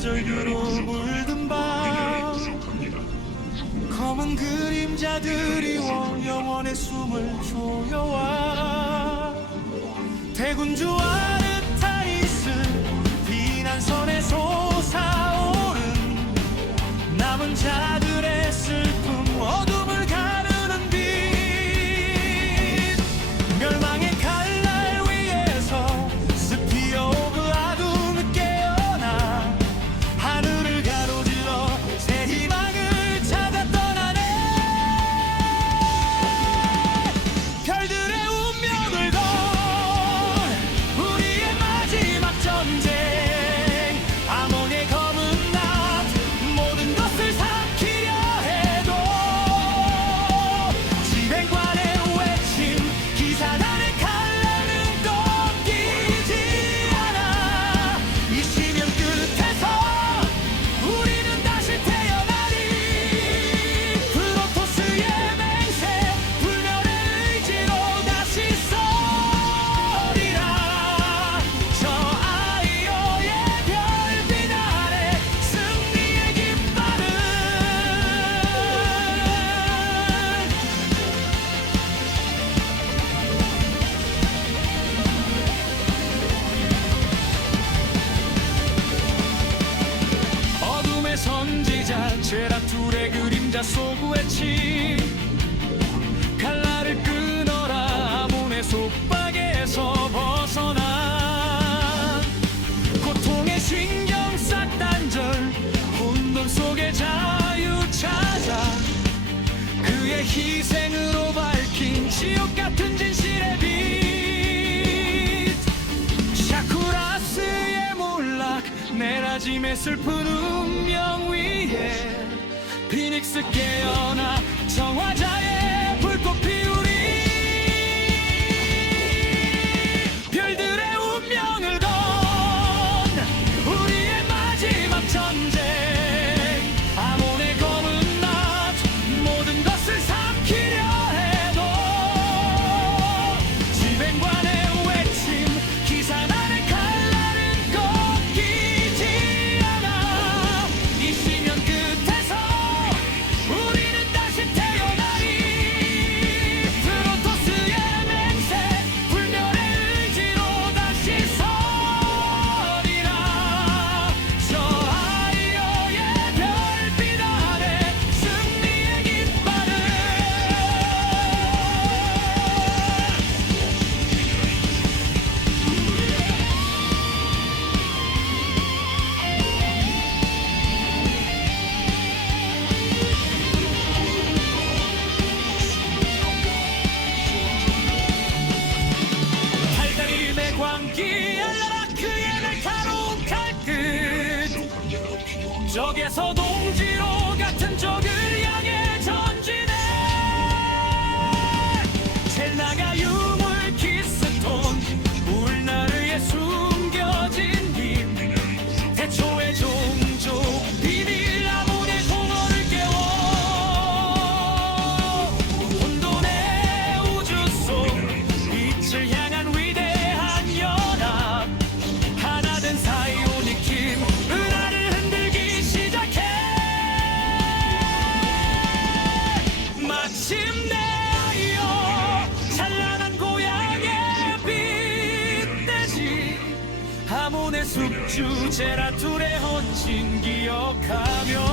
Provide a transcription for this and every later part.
저기로 자들이 온 영원의 숨을 조여와 대군주와 희생으로 밝힌 지옥 같은 진실의 빛. 샤쿠라스의 몰락 내라짐의 슬픈 운명 위에 피닉스 깨어나 정화자의 주제라 둘의 헌신 기억하며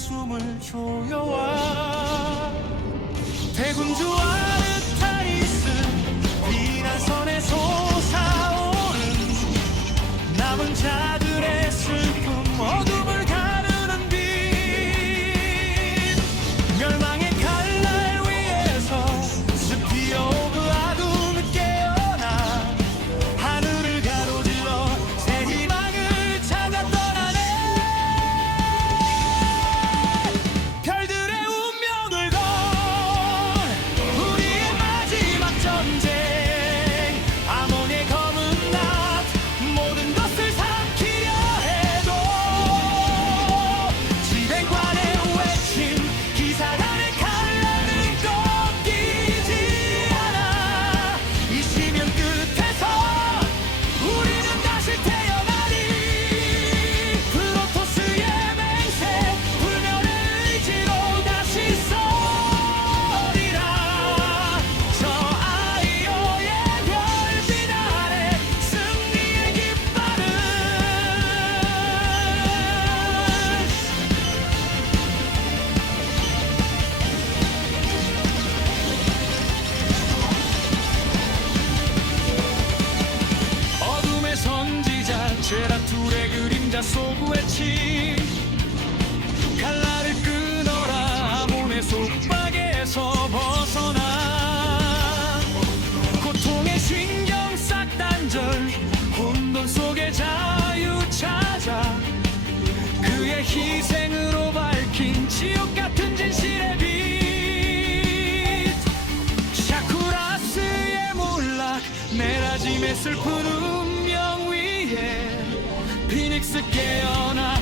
숨을 조여와. 대군주 아르타리스 비난선에 솟아오른 남은 자 메라짐의 슬픈 운명 위에 피닉스 깨어나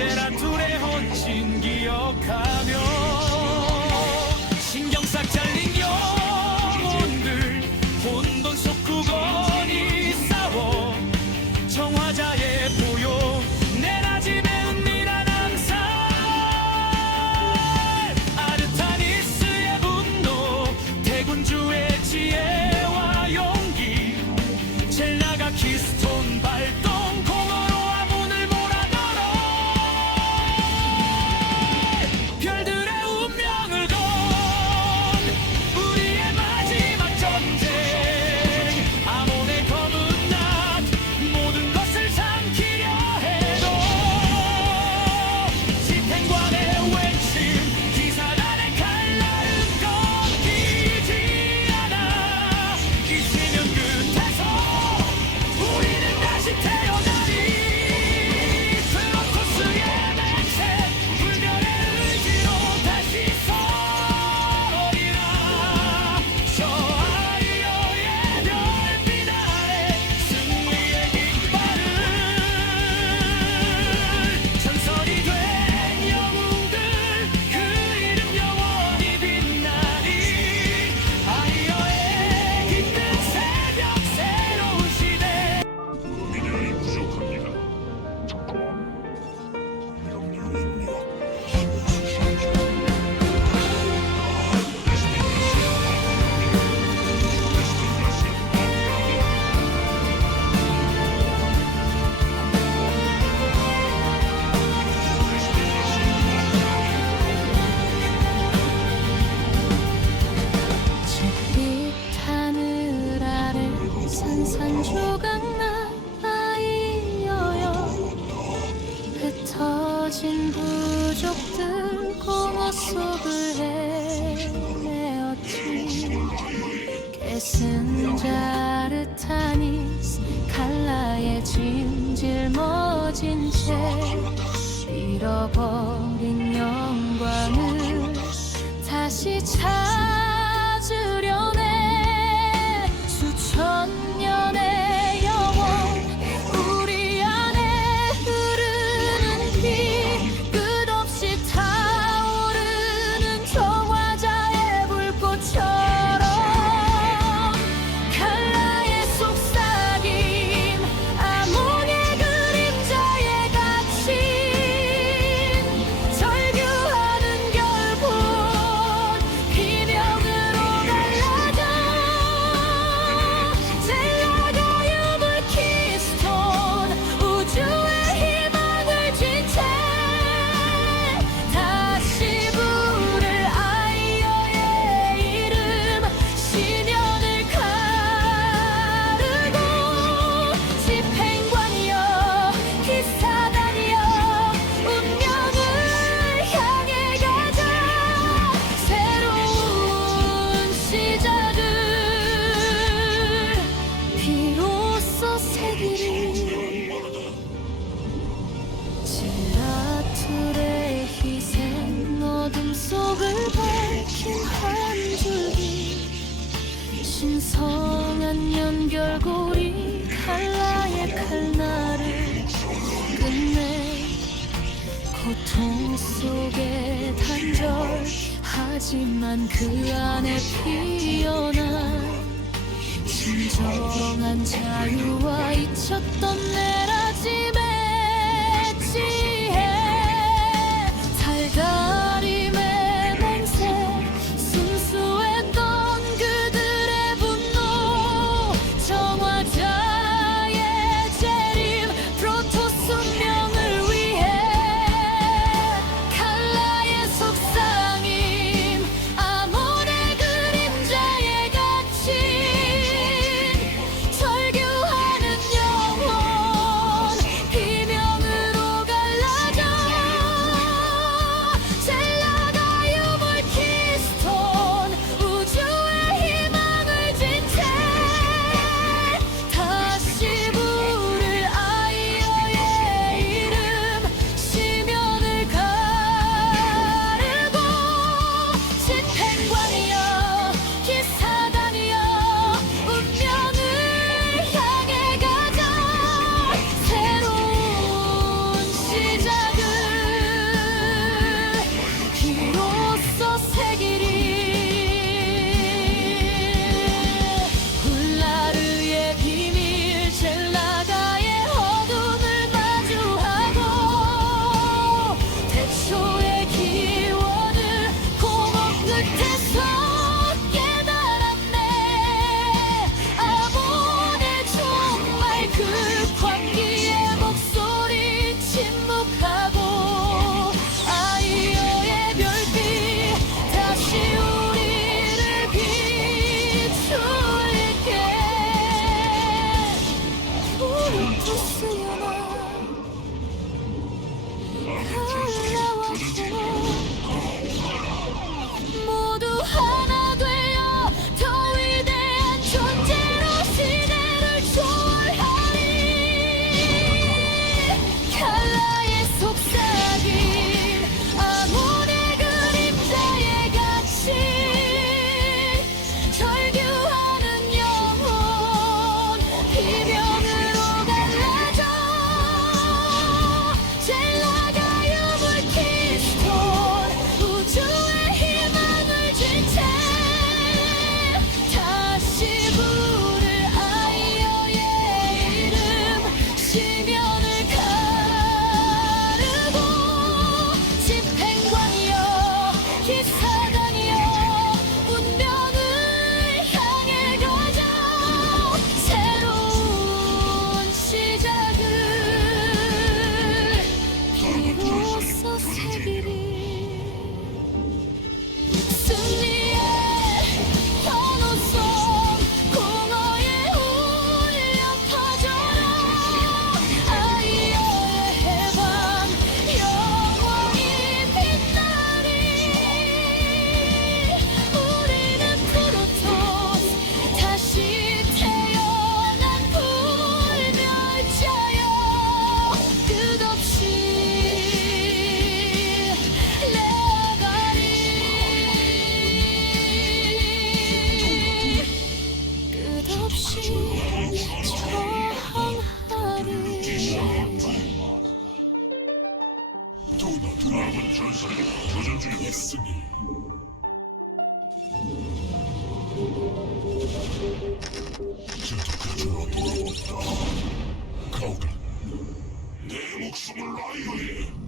Será tudo trouble. 속을 밝힌 한 줄기 신성한 연결고리 칼라의 칼날을 끝내 고통 속에 단절하지만 그 안에 피어난 진정한 자유와 잊혔던 내라짐 죽을 나이오니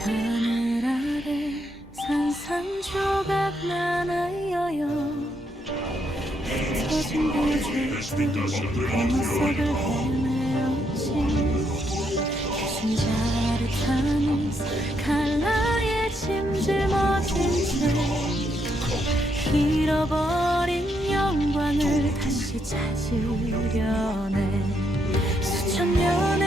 하늘 아래 산산조각 나나여여 터진 고주 어느 색을 헤매었지 상자를 타는 칼라에 짐짊어진 채 잃어버린 영광을 다시 찾으려네 수천 년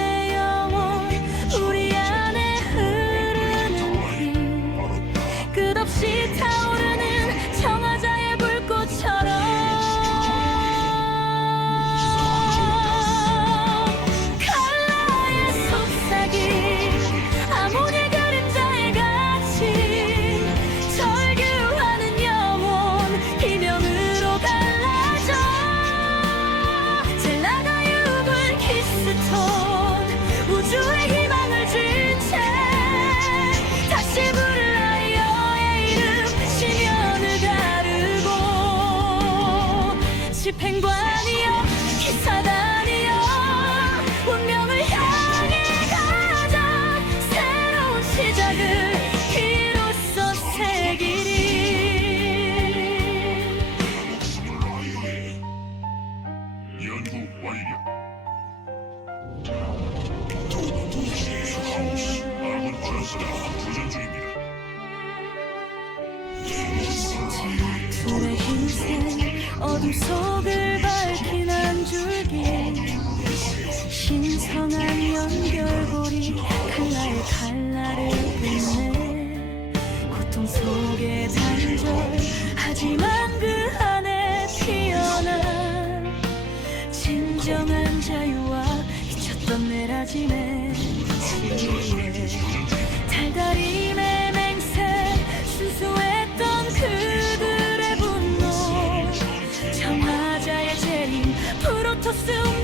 still